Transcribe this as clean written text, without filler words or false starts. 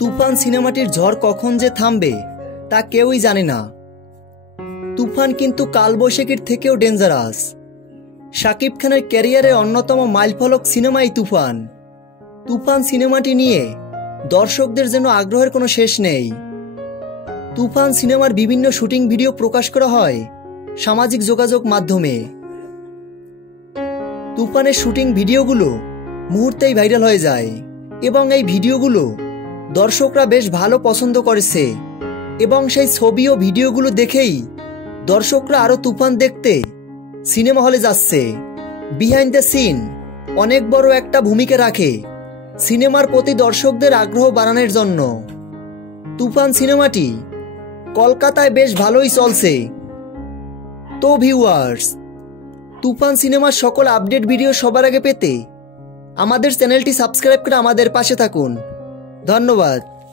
তুফান সিনেমাটির ঝড় কখন যে থামবে তা কেউই জানে না। তুফান কিন্তু কালবৈশাখীর থেকেও ডেঞ্জারাস। শাকিব খানের ক্যারিয়ারে অন্যতম মাইলফলক সিনেমাই তুফান। তুফান সিনেমাটি নিয়ে দর্শকদের যেন আগ্রহের কোনো শেষ নেই। তুফান সিনেমার বিভিন্ন শুটিং ভিডিও প্রকাশ করা হয় সামাজিক যোগাযোগ মাধ্যমে। তুফানের শুটিং ভিডিওগুলো মুহূর্তেই ভাইরাল হয়ে যায় এবং এই ভিডিওগুলো দর্শকরা বেশ ভালো পছন্দ করেছে এবং সেই ছবি ও ভিডিওগুলো দেখেই দর্শকরা আরও তুফান দেখতে সিনেমা হলে যাচ্ছে। বিহাইন্ড দ্য সিন অনেক বড় একটা ভূমিকা রাখে সিনেমার প্রতি দর্শকদের আগ্রহ বাড়ানোর জন্য। তুফান সিনেমাটি কলকাতায় বেশ ভালোই চলছে। তো ভিউয়ার্স, তুফান সিনেমার সকল আপডেট ভিডিও সবার আগে পেতে আমাদের চ্যানেলটি সাবস্ক্রাইব করে আমাদের পাশে থাকুন। ধন্যবাদ।